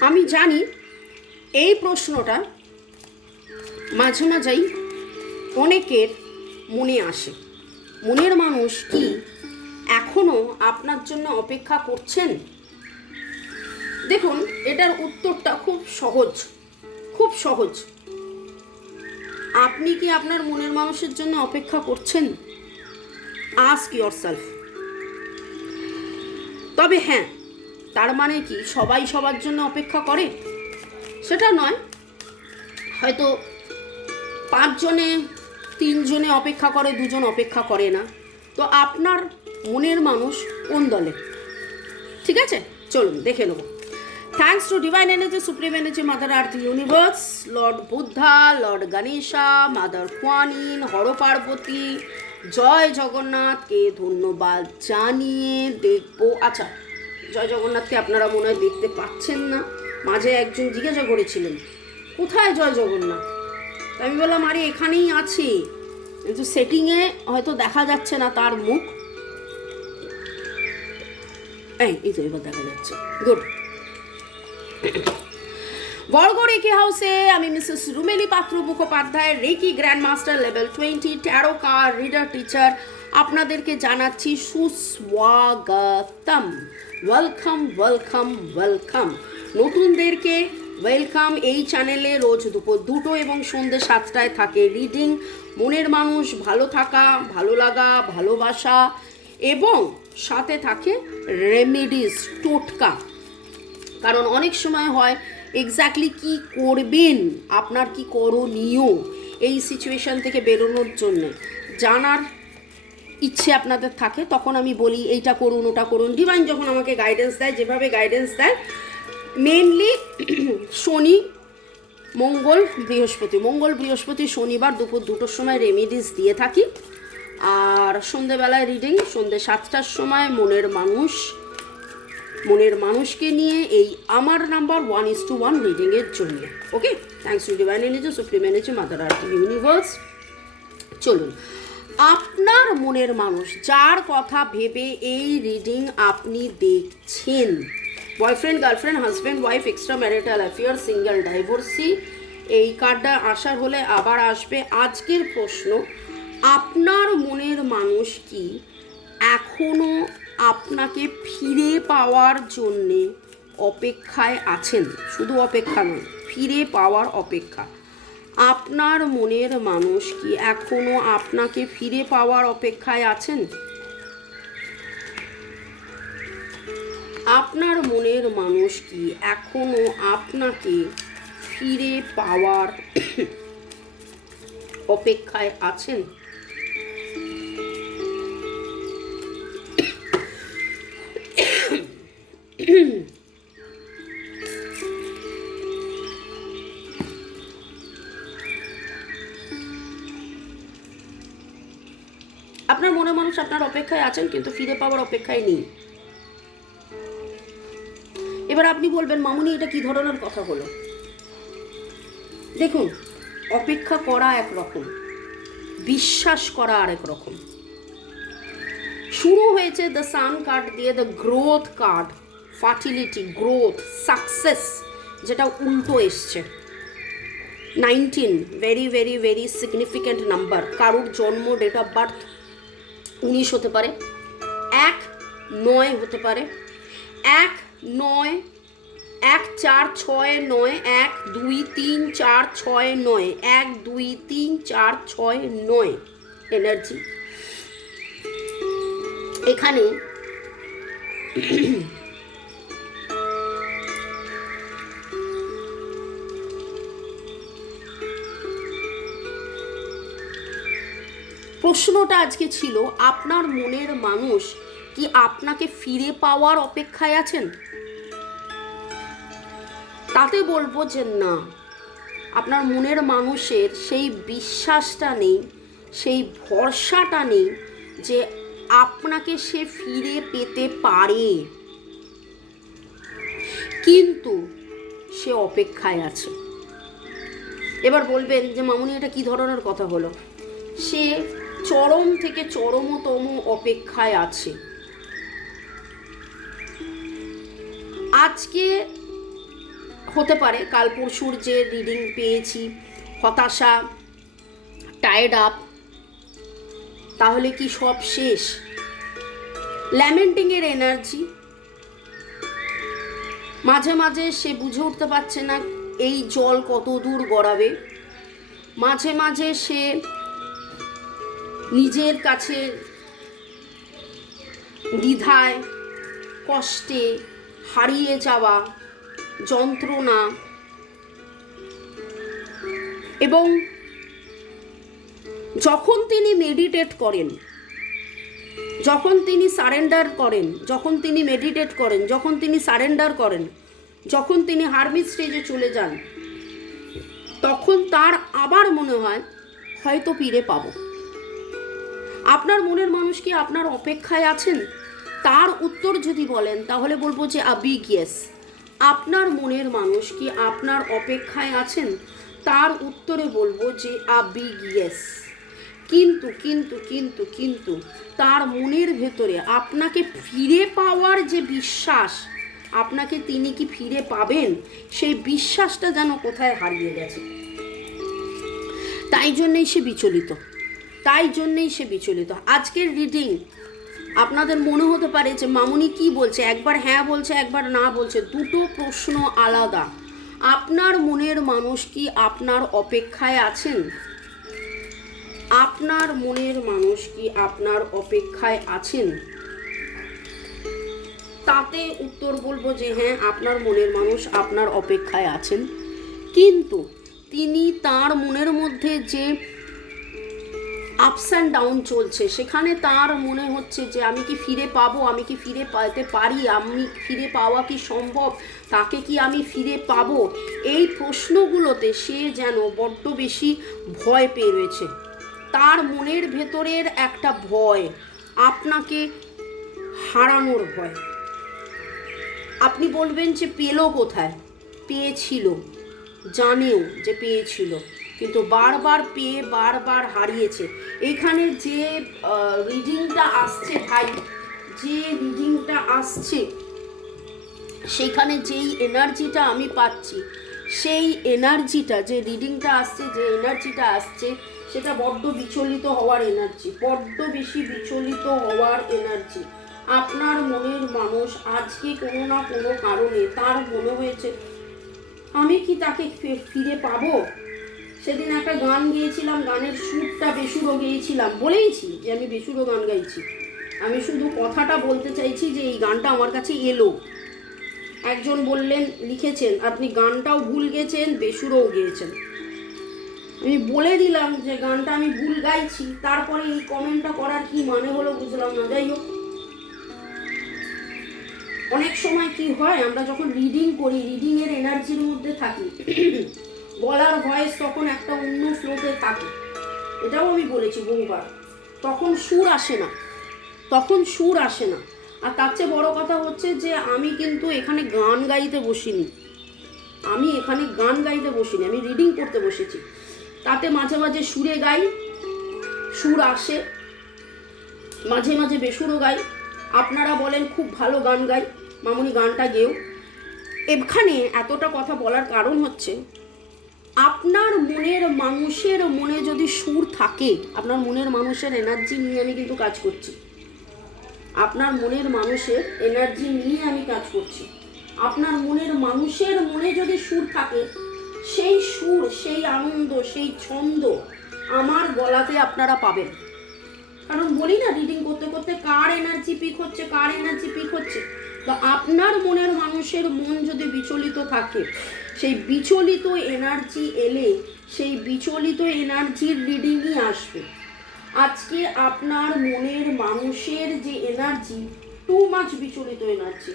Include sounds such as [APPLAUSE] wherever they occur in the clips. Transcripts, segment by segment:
আমি জানি এই প্রশ্নটা মাঝে মাঝেই অনেকের মনে আসে। মনের মানুষ কি এখনও আপনার জন্য অপেক্ষা করছেন? দেখুন, এটার উত্তরটা খুব সহজ খুব সহজ। আপনি কি আপনার মনের মানুষের জন্য অপেক্ষা করছেন? আস্ক ইয়োর সেলফ তবে হ্যাঁ তার মানে কি? সবাই সবার জন্য অপেক্ষা করে? সেটা নয়। হয়তো পাঁচজনে, তিনজনে অপেক্ষা করে, দুজন অপেক্ষা করে না। তো আপনার মনের মানুষ কোন দলে? ঠিক আছে? চলুন, দেখে নেব। Thanks to divine energy supreme energy mother earth universe lord Buddha lord Ganesha mother Quan Yin Har Parvati জয় জগন্নাথকে ধন্যবাদ জানিয়ে দেখব। আচ্ছা জয় জগন্নাথকে আপনারা মনে হয় দেখতে পাচ্ছেন না। মাঝে একজন জিজ্ঞাসা করেছিলেন, কোথায় জয় জগন্নাথ? আমি বললাম, আরে, এখানেই আছে। কিন্তু সেটিংয়ে হয়তো দেখা যাচ্ছে না তার মুখ। এই এই তো এবার দেখা যাচ্ছে। গুড বর্গ রেকি হাউসে আমি Mrs Rumeli Patra Mukhopadhyay reiki grand master level twenty tarot card reader teacher আপনাদেরকে জানাচ্ছি সুস্বাগতম। ওয়েলকাম ওয়েলকাম ওয়েলকাম নতুনদেরকে ওয়েলকাম এই চ্যানেলে রোজ দুপুর দুটো এবং সন্ধ্যে সাতটায় থাকে রিডিং মনের মানুষ, ভালো থাকা, ভালো লাগা, ভালোবাসা এবং সাথে থাকে রেমেডিস টোটকা। কারণ অনেক সময় হয় এক্স্যাক্টলি কি করবেন, আপনার কি করণীয় এই সিচুয়েশন থেকে বেরোনোর জন্য। জানার ইচ্ছে আপনাদের থাকে, তখন আমি বলি, এইটা করুন, ওটা করুন। ডিভাইন যখন আমাকে গাইডেন্স দেয়, যেভাবে গাইডেন্স দেয় মেনলি [CLEARS THROAT] শনি, মঙ্গল, বৃহস্পতি। মঙ্গল, বৃহস্পতি, শনিবার দুপুর দুটোর সময় রেমিডিস দিয়ে থাকি। আর সন্ধেবেলায় রিডিং সন্ধে সাতটার সময় মনের মানুষ, মনের মানুষকে নিয়ে এই আমার number one is to one রিডিংয়ের জন্য। Okay thanks to divine energy supreme energy mother earth universe চলুন। আপনার মনের মানুষ, যার কথা ভেবে এই রিডিং আপনি দেখছেন। Boyfriend girlfriend husband wife extra marital affair single divorcee এই কার্ডটা আসার হলে আবার আসবে। আজকের প্রশ্ন, আপনার মনের মানুষ কি এখনও আপনাকে ফিরে পাওয়ার জন্যে অপেক্ষায় আছেন? শুধু অপেক্ষা নয়, ফিরে পাওয়ার অপেক্ষা। আপনার মনের মানুষ কি এখনও আপনাকে ফিরে পাওয়ার অপেক্ষায় আছেন? আপনার মনের মানুষ কি এখনও আপনাকে ফিরে পাওয়ার অপেক্ষায় আছেন? আপনার অপেক্ষায় আছেন, কিন্তু ফিরে পাওয়ার অপেক্ষায় নেই। এবার আপনি বলবেন, মামুনি, এটা কি ধরনের কথা হলো? দেখুন, অপেক্ষা করা একরকম, বিশ্বাস করা আরেক রকম। শুরু হয়েছে দ্য সান কার্ড দিয়ে the growth card fertility growth success যেটা উল্টো এসছে। Nineteen very very very significant number কারুর জন্ম ডেট অফ বার্থ উনিশ হতে পারে, এক নয় হতে পারে, এক নয়, এক চার ছয় নয়, এক দুই তিন চার ছয় নয়, এক দুই তিন চার ছয় নয় এনার্জি এখানে প্রশ্নটা আজকে ছিল, আপনার মনের মানুষ কি আপনাকে ফিরে পাওয়ার অপেক্ষায় আছেন? তাতে বলব যে না। আপনার মনের মানুষের সেই বিশ্বাসটা নেই, সেই ভরসাটা নেই যে আপনাকে সে ফিরে পেতে পারে। কিন্তু সে অপেক্ষায় আছে। এবার বলবেন যে, মামুনি, এটা কি ধরনের কথা হলো? সে চরম থেকে চরমতম অপেক্ষায় আছে। আজকে হতে পারে, কাল পরশুর যে রিডিং পেয়েছি, হতাশা টায়ার্ড আপ তাহলে কি সব শেষ? ল্যামেন্টিংয়ের এনার্জি মাঝে মাঝে সে বুঝে উঠতে পারছে না এই জল কত দূর গড়াবে। মাঝে মাঝে সে নিজের কাছে দ্বিধায়, কষ্টে হারিয়ে যাওয়া যন্ত্রণা এবং যখন তিনি মেডিটেট করেন, যখন তিনি সারেন্ডার করেন, যখন তিনি মেডিটেট করেন, যখন তিনি সারেন্ডার করেন, যখন তিনি হারমিট স্টেজে চলে যান, তখন তার আবার মনে হয়, হয়তো ফিরে পাবো। আপনার মনের মানুষ কি আপনার অপেক্ষায় আছেন? তার উত্তর যদি বলেন, তাহলে বলব যে আবি গিয়েস আপনার মনের মানুষ কি আপনার অপেক্ষায় আছেন? তার উত্তরে বলব যে আবি গিয়েস কিন্তু কিন্তু কিন্তু কিন্তু তার মনের ভেতরে আপনাকে ফিরে পাওয়ার যে বিশ্বাস, আপনাকে তিনি কি ফিরে পাবেন? সেই বিশ্বাসটা যেন কোথায় হারিয়ে গেছে। তাই জন্যই সে বিচলিত। তাই জন্যেই সে বিচলিত। আজকের রিডিং আপনাদের মনে হতে পারে যে মামুনি কি বলছে? একবার হ্যাঁ বলছে, একবার না বলছে, দুটো প্রশ্ন আলাদা। আপনার মনের মানুষ কি আপনার অপেক্ষায় আছেন? আপনার মনের মানুষ কি আপনার অপেক্ষায় আছেন? তাতে উত্তর বলব যে হ্যাঁ আপনার মনের মানুষ আপনার অপেক্ষায় আছেন। কিন্তু তিনি তার মনের মধ্যে যে আপস অ্যান্ড ডাউন চলছে। সেখানে তার মনে হচ্ছে যে, আমি কি ফিরে পাবো? আমি কি ফিরে পাইতে পারি? আমি ফিরে পাওয়া কি সম্ভব? তাকে কি আমি ফিরে পাবো? এই প্রশ্নগুলোতে সে যেন বড্ড বেশি ভয় পেয়ে রয়েছে। তার মনের ভেতরের একটা ভয়, আপনাকে হারানোর ভয়। আপনি বলবেন যে, পেল কোথায়? পেয়েছিল। জানেও যে, পেয়েছিল। কিন্তু বারবার পেয়ে, বারবার হারিয়েছে। এখানে যে রিডিংটা আসছে ভাই, যে রিডিংটা আসছে, সেখানে যেই এনার্জিটা আমি পাচ্ছি, সেই এনার্জিটা যে রিডিংটা আসছে, যে এনার্জিটা আসছে, সেটা বড্ড বিচলিত হওয়ার এনার্জি বড্ড বেশি বিচলিত হওয়ার এনার্জি আপনার মনের মানুষ আজকে কোনো না কোনো কারণে তার মনে হয়েছে, আমি কি তাকে ফিরে পাবো? সেদিন একটা গান গেয়েছিলাম, গানের সুরটা বেসুরো গেয়েছিলাম। বলেইছি যে আমি বেসুরো গান গাইছি। আমি শুধু কথাটা বলতে চাইছি যে এই গানটা আমার কাছে এলো। একজন বললেন, লিখেছেন, আপনি গানটাও ভুল গেছেন, বেসুরোও গেয়েছেন। আমি বলে দিলাম যে গানটা আমি ভুল গাইছি, তারপরে এই কমেন্টটা করার কি মানে হলো বুঝলাম না। যাই হোক। অনেক সময় কি হয়, আমরা যখন রিডিং করি রিডিংয়ের এনার্জির মধ্যে থাকি। গলার ভয়েস তখন একটা অন্য ফ্লোতে থাকে। এটাও আমি বলেছি বহুবার। তখন সুর আসে না। তখন সুর আসে না। আর তার চেয়ে বড়ো কথা হচ্ছে যে, আমি কিন্তু এখানে গান গাইতে বসিনি। আমি এখানে গান গাইতে বসিনি। আমি রিডিং করতে বসেছি। তাতে মাঝে মাঝে সুরে গাই, সুর আসে। মাঝে মাঝে বেসুরও গাই। আপনারা বলেন খুব ভালো গান গাই। মামুনি গানটা গেও। এখানে এতটা কথা বলার কারণ হচ্ছে আপনার মনের মানুষের মনে যদি সুর থাকে, আপনার মনের মানুষের এনার্জি নিয়ে আমি কিন্তু কাজ করছি। আপনার মনের মানুষের এনার্জি নিয়ে আমি কাজ করছি। আপনার মনের মানুষের মনে যদি সুর থাকে, সেই সুর, সেই আনন্দ, সেই ছন্দ আমার গলাতে আপনারা পাবেন। কারণ বলি না রিডিং করতে করতে কার এনার্জি পিক হচ্ছে, কার এনার্জি পিক হচ্ছে? তো আপনার মনের মানুষের মন যদি বিচলিত থাকে সেই বিচলিত এনার্জি এলে সেই বিচলিত এনার্জির রিডিংই আসবে। আজকে আপনার মনের মানুষের যে এনার্জি টু মাছ বিচলিত এনার্জি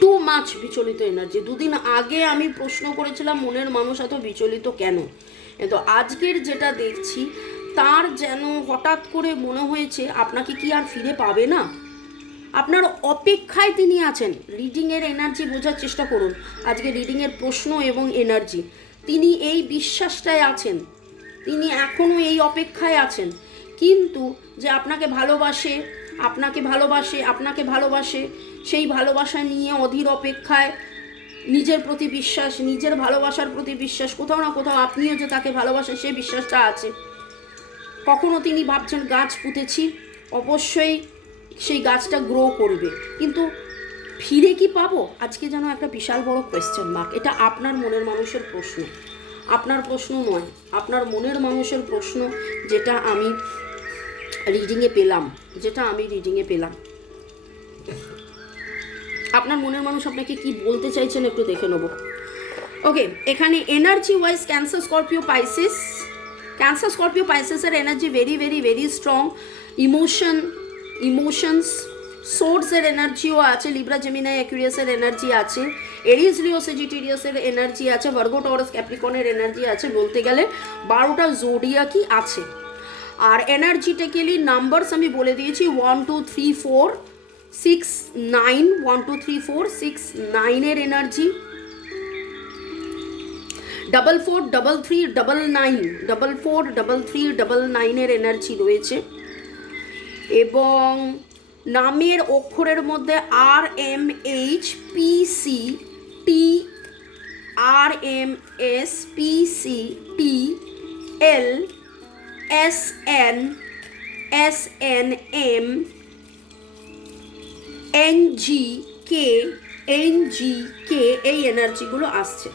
টু মাছ বিচলিত এনার্জি। দুদিন আগে আমি প্রশ্ন করেছিলাম, মনের মানুষ এত বিচলিত কেন? কিন্তু আজকের যেটা দেখছি, তার যেন হঠাৎ করে মনে হয়েছে, আপনাকে কি আর ফিরে পাবে না? আপনার অপেক্ষায় তিনি আছেন। রিডিংয়ের এনার্জি বোঝার চেষ্টা করুন। আজকে রিডিংয়ের প্রশ্ন এবং এনার্জি। তিনি এই বিশ্বাসটায় আছেন। তিনি এখনও এই অপেক্ষায় আছেন। কিন্তু যে আপনাকে ভালোবাসে আপনাকে ভালোবাসে আপনাকে ভালোবাসে, সেই ভালোবাসা নিয়ে অধীর অপেক্ষায় নিজের প্রতি বিশ্বাস, নিজের ভালোবাসার প্রতি বিশ্বাস, কোথাও না কোথাও আপনিও যে তাকে ভালোবাসেন সেই বিশ্বাসটা আছে। কখনো তিনি ভাবছেন, গাছ পুঁতেছি। অবশ্যই সেই গাছটা গ্রো করবে। কিন্তু ফিরে কি পাবো? আজকে যেন একটা বিশাল বড় কোয়েশ্চেন মার্ক এটা আপনার মনের মানুষের প্রশ্ন। আপনার প্রশ্ন নয়, আপনার মনের মানুষের প্রশ্ন যেটা আমি রিডিংয়ে পেলাম, যেটা আমি রিডিংয়ে পেলাম। আপনার মনের মানুষ আপনাকে কি বলতে চাইছেন একটু দেখে নেব। ওকে এখানে energy wise Cancer Scorpio Pisces Cancer Scorpio পাইসিসের energy very very very strong emotion emotions সোর্সের এনার্জিও আছে লিব্রা জেমিনাই অ্যাকুরিয়াসের এনার্জি আছে এরিস লিও সেজিটেরিয়াসের এনার্জি আছে ভার্গো টরাস ক্যাপ্রিকনের এনার্জি আছে বলতে গেলে বারোটা জোডিয়াকি আছে। আর এনার্জিটিক্যালি নাম্বারস আমি বলে দিয়েছি one two three four six nine one two three four six নাইনের energy double four double three double nine double four double three double নাইনের এনার্জি রয়েছে। এবং নামের অক্ষরের মধ্যে আর M H P C T R M S P C T L S N S N M N G K N G K এই এনার্জিগুলো আসছে।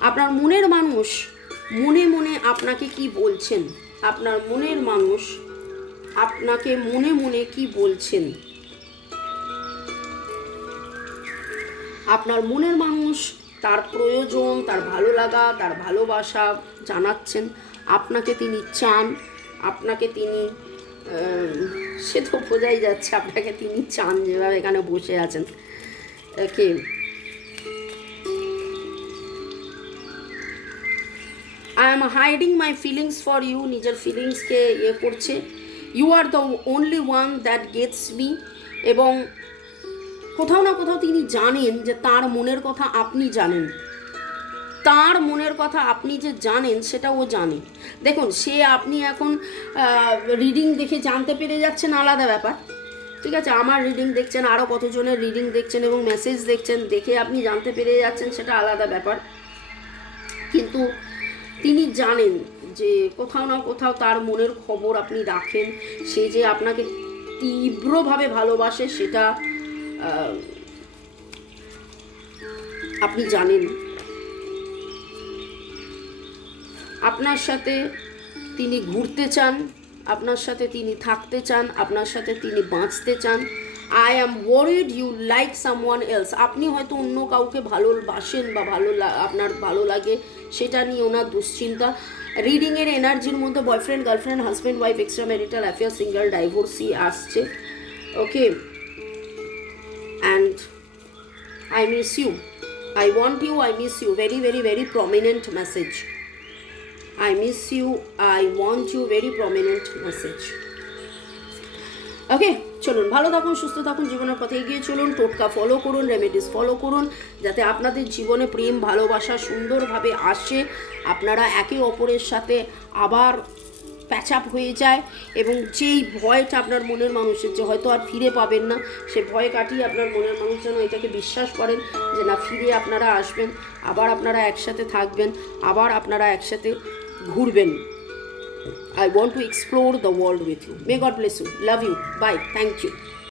আপনার মনের মানুষ মনে মনে আপনাকে কি বলছেন? আপনার মনের মানুষ আপনাকে মনে মনে কি বলছেন? আপনার মনের মানুষ, তার প্রয়োজন, তার ভালো লাগা, তার ভালোবাসা জানাচ্ছেন। আপনাকে তিনি চান, আপনাকে তিনি সে তো বোঝাই যাচ্ছে, আপনাকে তিনি চান যেভাবে এখানে বসে আছেন। Okay I am hiding my feelings for you নিজের ফিলিংসকে ইয়ে করছে। You are the only one that gets me এবং কোথাও না কোথাও তিনি জানেন যে তার মনের কথা আপনি জানেন। তার মনের কথা আপনি যে জানেন সেটা ও জানে। দেখুন, সে আপনি এখন রিডিং দেখে জানতে পেরে যাচ্ছেন আলাদা ব্যাপার। ঠিক আছে, আমার রিডিং দেখছেন আরও কতজনের রিডিং দেখছেন এবং মেসেজ দেখছেন, দেখে আপনি জানতে পেরে যাচ্ছেন, সেটা আলাদা ব্যাপার। কিন্তু তিনি জানেন যে কোথাও না কোথাও তার মনের খবর আপনি রাখেন। সে যে আপনাকে তীব্রভাবে ভালোবাসে সেটা আপনি জানেন। আপনার সাথে তিনি ঘুরতে চান, আপনার সাথে তিনি থাকতে চান, আপনার সাথে তিনি বাঁচতে চান। I am worried you like someone else আপনি হয়তো অন্য কাউকে ভালোবাসেন বা ভালো আপনার ভালো লাগে। সেটা নিয়ে ওনার দুশ্চিন্তা। রিডিংয়ের এনার্জির মধ্যে boyfriend girlfriend husband wife extra marital affair single divorcee আসছে। Okay and I miss you I want you I miss you very very very prominent message I miss you I want you very prominent message okay চলুন, ভালো থাকুন, সুস্থ থাকুন, জীবনের পথে এগিয়ে চলুন, টোটকা ফলো করুন রেমেডিস ফলো করুন, যাতে আপনাদের জীবনে প্রেম, ভালোবাসা সুন্দরভাবে আসে, আপনারা একে অপরের সাথে আবার প্যাচ আপ হয়ে যায়, এবং যেই ভয়টা আপনার মনের মানুষের, যে হয়তো আর ফিরে পাবেন না, সে ভয় কাটিয়ে আপনার মনের মানুষ যেন এটাকে বিশ্বাস করেন, যে না, ফিরে আপনারা আসবেন, আবার আপনারা একসাথে থাকবেন, আবার আপনারা একসাথে ঘুরবেন। I want to explore the world with you. May God bless you. Love you. Bye. Thank you.